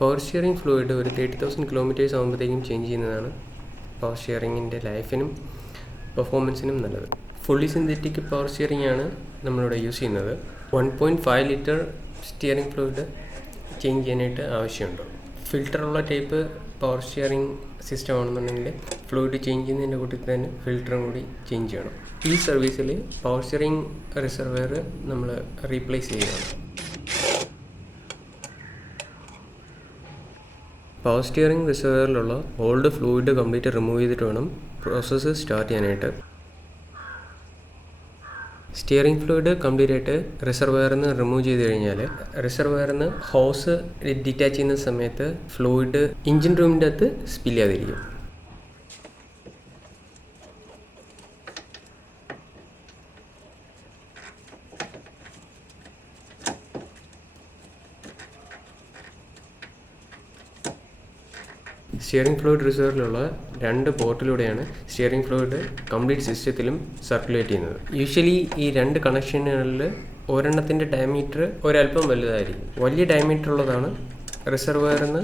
Power steering fluid ഒരു 30,000 kilometres ആകുമ്പോഴത്തേക്കും change ചെയ്യുന്നതാണ് പവർ സ്റ്റിയറിങ്ങിൻ്റെ ലൈഫിനും പെർഫോമൻസിനും നല്ലത്. ഫുള്ളി സിന്തറ്റിക് പവർ സ്റ്റിയറിംഗ് ആണ് നമ്മളിവിടെ യൂസ് ചെയ്യുന്നത്. 1.5 ലിറ്റർ സ്റ്റിയറിംഗ് ഫ്ലൂയിഡ് ചേഞ്ച് ചെയ്യാനായിട്ട് ആവശ്യമുണ്ട്. ഫിൽറ്ററുള്ള ടൈപ്പ് പവർ സ്റ്റിയറിംഗ് സിസ്റ്റം ആണെന്നുണ്ടെങ്കിൽ ഫ്ലൂയിഡ് ചേഞ്ച് ചെയ്യുന്നതിൻ്റെ കൂട്ടത്തിൽ തന്നെ ഫിൽറ്ററും കൂടി ചേഞ്ച് ചെയ്യണം. ഈ സർവീസിൽ പവർ സ്റ്റിയറിംഗ് റിസർവെയർ നമ്മൾ റീപ്ലേസ് ചെയ്യുകയാണ്. പവർ സ്റ്റിയറിംഗ് റിസർവെയറിലുള്ള ഓൾഡ് ഫ്ലൂയിഡ് കംപ്ലീറ്റ് റിമൂവ് ചെയ്തിട്ട് വേണം പ്രോസസ്സ് സ്റ്റാർട്ട് ചെയ്യാനായിട്ട്. സ്റ്റിയറിംഗ് ഫ്ലൂയിഡ് കംപ്ലീറ്റ് ആയിട്ട് റിസർവെയറിൽ നിന്ന് റിമൂവ് ചെയ്ത് കഴിഞ്ഞാൽ റിസർവെയറിൽ നിന്ന് ഹോസ് ഡിറ്റാച്ച് ചെയ്യുന്ന സമയത്ത് ഫ്ലൂയിഡ് എഞ്ചിൻ റൂമിൻ്റെ അകത്ത് സ്പിൽ ചെയ്യാതിരിക്കും. സ്റ്റിയറിംഗ് ഫ്ലൂയിഡ് റിസർവറിലുള്ള 2 പോർട്ടിലൂടെയാണ് സ്റ്റിയറിംഗ് ഫ്ലൂയിഡ് കംപ്ലീറ്റ് സിസ്റ്റത്തിലും സർക്കുലേറ്റ് ചെയ്യുന്നത്. യൂഷ്വലി ഈ 2 കണക്ഷനുകളിൽ ഒരെണ്ണത്തിൻ്റെ ഡയമീറ്റർ ഒരല്പം വലുതായിരിക്കും. വലിയ ഡയമീറ്റർ ഉള്ളതാണ് റിസർവെയറിൽ നിന്ന്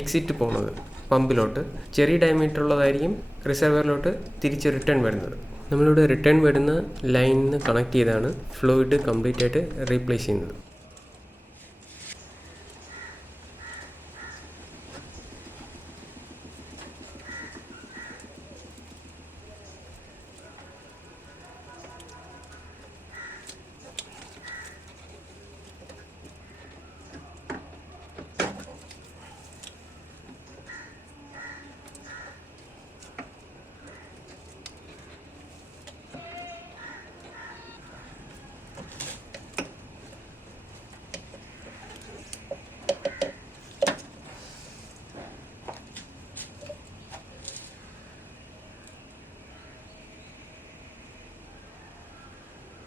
എക്സിറ്റ് പോകുന്നത് പമ്പിലോട്ട്. ചെറിയ ഡയമീറ്റർ ഉള്ളതായിരിക്കും റിസർവെയറിലോട്ട് തിരിച്ച് റിട്ടേൺ വരുന്നത്. നമ്മളിവിടെ റിട്ടേൺ വരുന്ന ലൈനിൽ നിന്ന് കണക്ട് ചെയ്താണ് ഫ്ലൂയിഡ് കംപ്ലീറ്റ് ആയിട്ട് റീപ്ലേസ് ചെയ്യുന്നത്.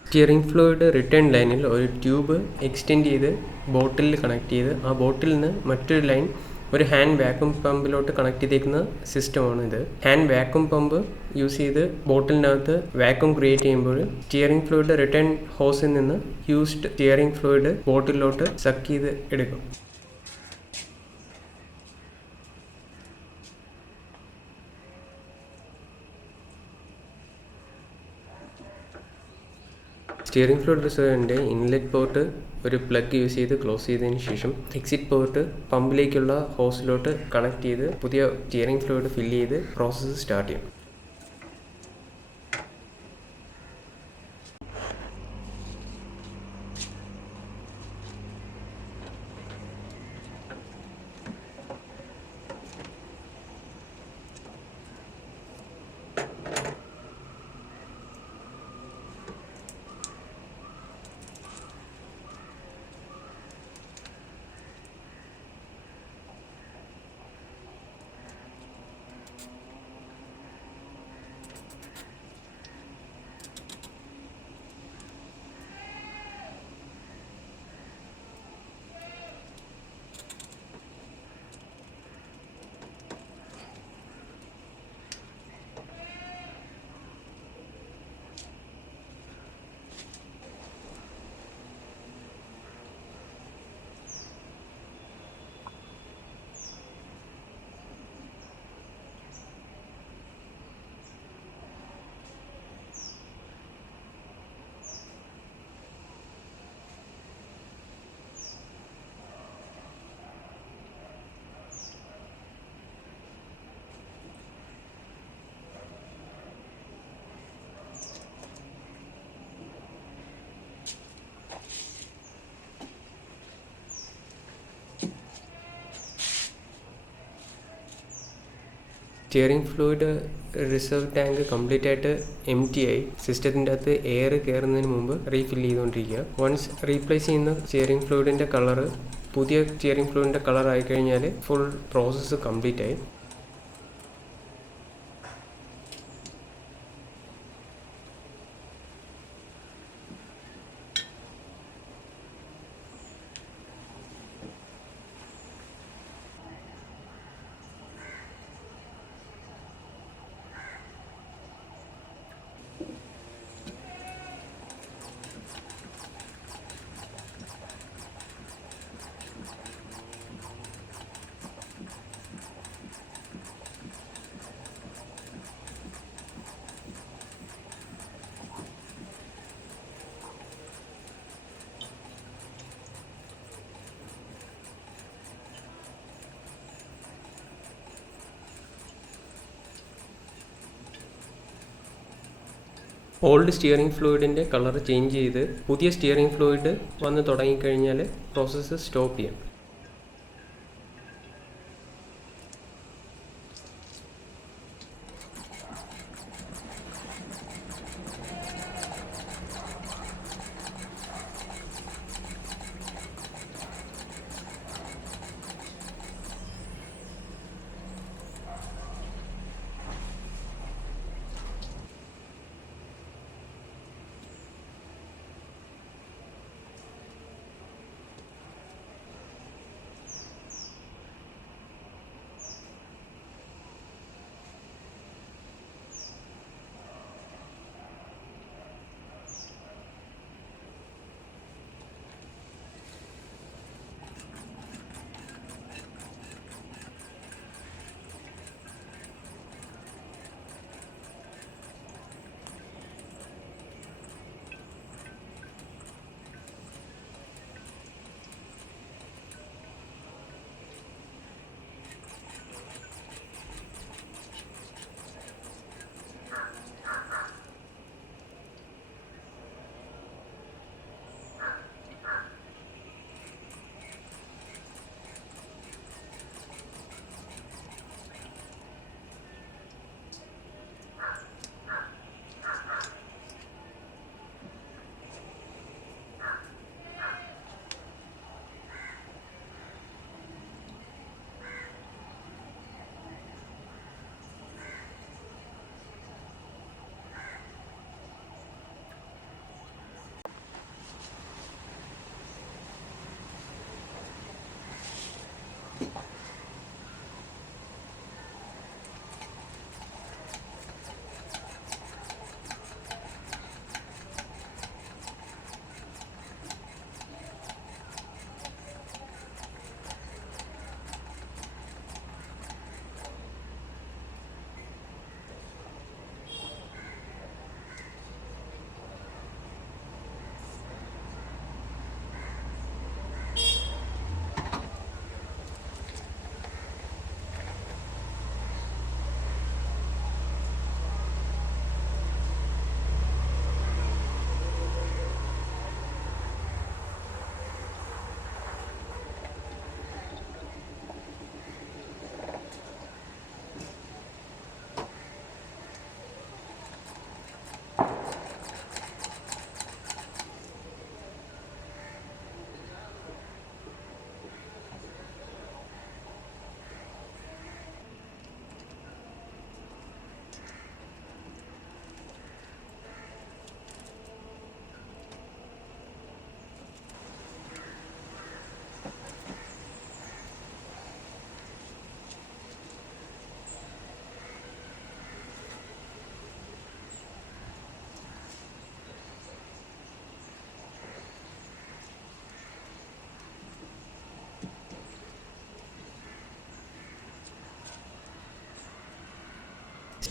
സ്റ്റിയറിംഗ് ഫ്ലൂയിഡ് റിട്ടേൺ ലൈനിൽ ഒരു ട്യൂബ് എക്സ്റ്റെൻഡ് ചെയ്ത് ബോട്ടിലിൽ കണക്ട് ചെയ്ത് ആ ബോട്ടിൽ നിന്ന് മറ്റൊരു ലൈൻ ഒരു ഹാൻഡ് വാക്യൂം പമ്പിലോട്ട് കണക്ട് ചെയ്തേക്കുന്ന സിസ്റ്റമാണ് ഇത്. ഹാൻഡ് വാക്യൂം പമ്പ് യൂസ് ചെയ്ത് ബോട്ടിലിനകത്ത് വാക്യൂം ക്രിയേറ്റ് ചെയ്യുമ്പോൾ സ്റ്റിയറിംഗ് ഫ്ലൂയിഡ് റിട്ടേൺ ഹോസിൽ നിന്ന് യൂസ്ഡ് സ്റ്റിയറിംഗ് ഫ്ലൂയിഡ് ബോട്ടിലോട്ട് സക്ക് ചെയ്ത് എടുക്കും. സ്റ്റിയറിംഗ് ഫ്ലൂയിഡ് റിസർവറിൻ്റെ ഇൻലെറ്റ് പോർട്ട് ഒരു പ്ലഗ് യൂസ് ചെയ്ത് ക്ലോസ് ചെയ്തതിന് ശേഷം എക്സിറ്റ് പോർട്ട് പമ്പിലേക്കുള്ള ഹോസിലോട്ട് കണക്ട് ചെയ്ത് പുതിയ സ്റ്റിയറിംഗ് ഫ്ലൂയിഡ് ഫില്ല് ചെയ്ത് പ്രോസസ്സ് സ്റ്റാർട്ട് ചെയ്യും. Steering fluid reserve tank complete ആയിട്ട് എംറ്റി ആയി സിസ്റ്റത്തിൻ്റെ അകത്ത് എയർ കയറുന്നതിന് മുമ്പ് റീഫിൽ ചെയ്തുകൊണ്ടിരിക്കുക. വൺസ് റീപ്ലേസ് ചെയ്യുന്ന സ്റ്റിയറിംഗ് ഫ്ലൂയിഡിൻ്റെ കളറ് പുതിയ സ്റ്റിയറിംഗ് ഫ്ലൂയിഡിൻ്റെ കളർ ആയിക്കഴിഞ്ഞാൽ ഫുൾ പ്രോസസ്സ് കംപ്ലീറ്റ് ആയി. ഓൾഡ് സ്റ്റിയറിംഗ് ഫ്ലൂയിഡിൻ്റെ കളർ ചേഞ്ച് ചെയ്ത് പുതിയ സ്റ്റിയറിംഗ് ഫ്ലൂയിഡ് വന്ന് തുടങ്ങിക്കഴിഞ്ഞാൽ പ്രോസസ്സ് സ്റ്റോപ്പ് ചെയ്യാം.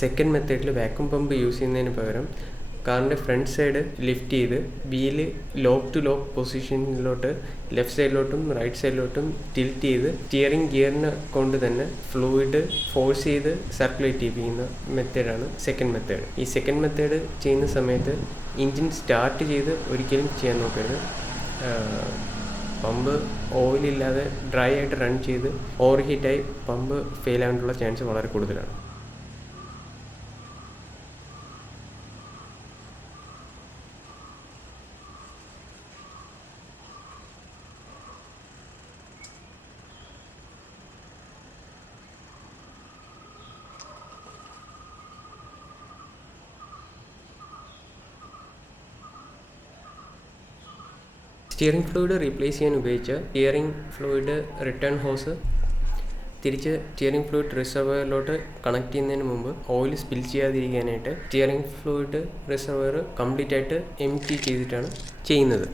സെക്കൻഡ് മെത്തേഡിൽ വാക്യൂം പമ്പ് യൂസ് ചെയ്യുന്നതിന് പകരം കാറിൻ്റെ ഫ്രണ്ട് സൈഡ് ലിഫ്റ്റ് ചെയ്ത് വീല് ലോക്ക് ടു ലോക്ക് പൊസിഷനിലോട്ട് ലെഫ്റ്റ് സൈഡിലോട്ടും റൈറ്റ് സൈഡിലോട്ടും ടിൽറ്റ് ചെയ്ത് സ്റ്റിയറിംഗ് ഗിയറിനെ കൊണ്ട് തന്നെ ഫ്ലൂയിഡ് ഫോഴ്സ് ചെയ്ത് സർക്കുലേറ്റ് ചെയ്യിപ്പിക്കുന്ന മെത്തേഡാണ് സെക്കൻഡ് മെത്തേഡ്. ഈ സെക്കൻഡ് മെത്തേഡ് ചെയ്യുന്ന സമയത്ത് എൻജിൻ സ്റ്റാർട്ട് ചെയ്ത് ഒരിക്കലും ചെയ്യാൻ നോക്കരുത്. പമ്പ് ഓയിലില്ലാതെ ഡ്രൈ ആയിട്ട് റൺ ചെയ്ത് ഓവർ ഹീറ്റായി പമ്പ് ഫെയിൽ ആകാനുള്ള ചാൻസ് വളരെ കൂടുതലാണ്. സ്റ്റിയറിംഗ് ഫ്ലൂയിഡ് റീപ്ലേസ് ചെയ്യാൻ ഉപയോഗിച്ച സ്റ്റിയറിംഗ് ഫ്ലൂയിഡ് റിട്ടേൺ ഹോസ് തിരിച്ച് സ്റ്റിയറിംഗ് ഫ്ലൂയിഡ് റിസർവറിലോട്ട് കണക്ട് ചെയ്യുന്നതിന് മുമ്പ് ഓയിൽ സ്പിൽ ചെയ്യാതിരിക്കാനായിട്ട് സ്റ്റിയറിംഗ് ഫ്ലൂയിഡ് റിസർവർ കംപ്ലീറ്റ് ആയിട്ട് എംപ്റ്റി ചെയ്തിട്ടാണ് ചെയ്യുന്നത്.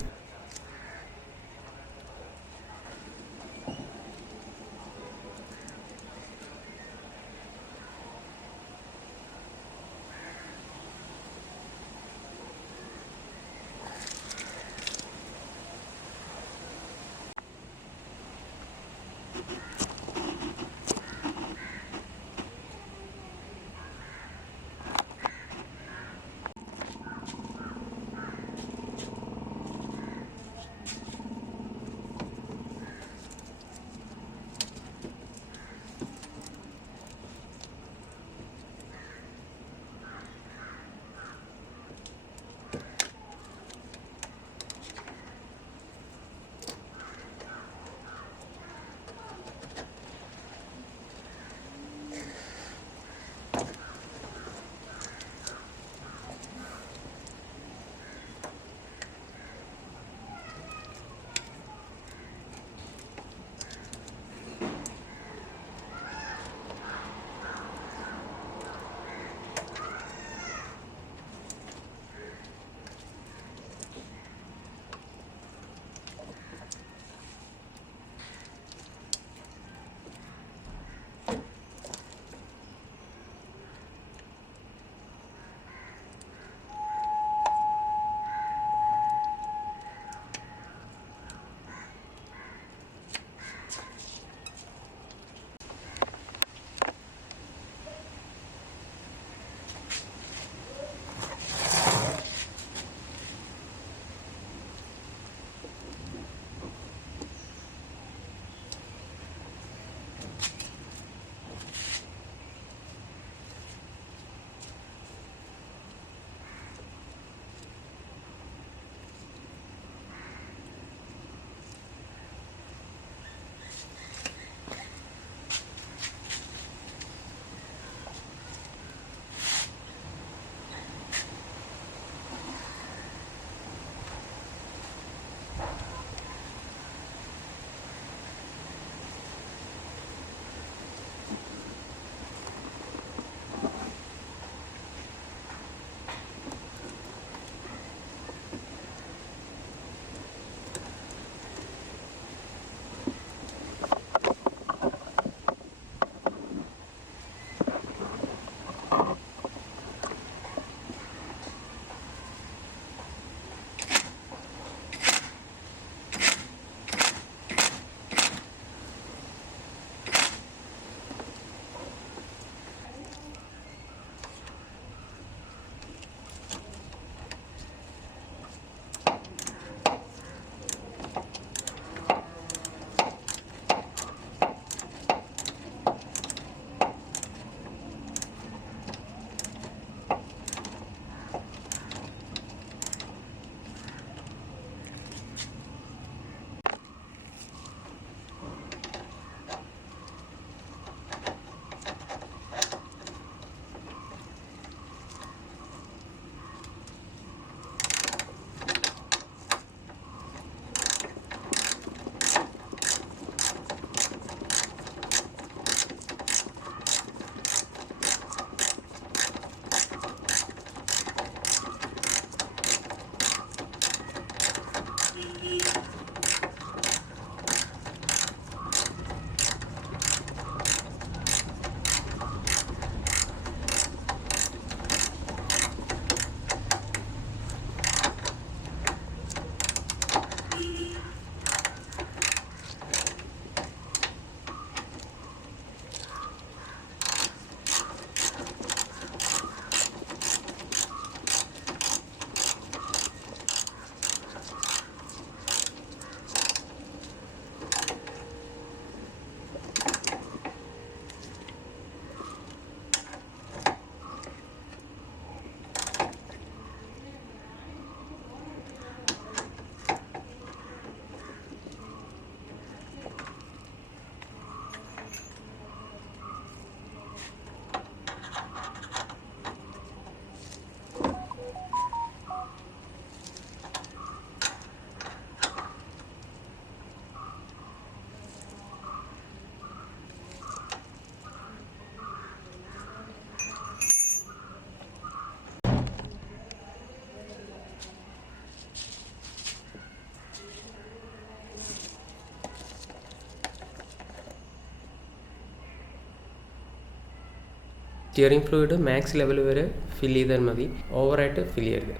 സ്റ്റിയറിംഗ് ഫ്ലൂയിഡ് മാക്സ് ലെവൽ വരെ ഫില്ല് ചെയ്താൽ മതി, ഓവറായിട്ട് ഫില്ല് ചെയ്യരുത്.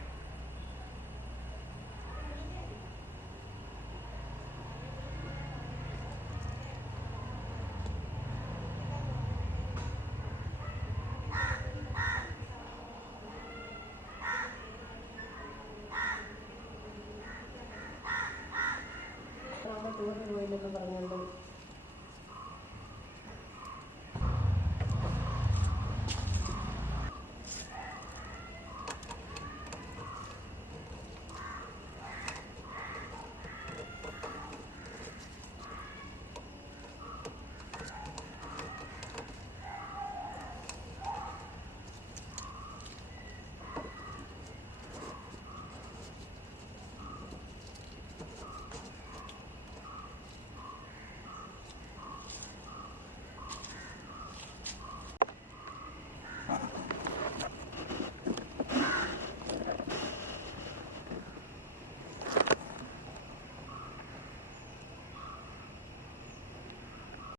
ടൂറിന് പോയില്ലെന്ന് പറഞ്ഞുകൊണ്ട്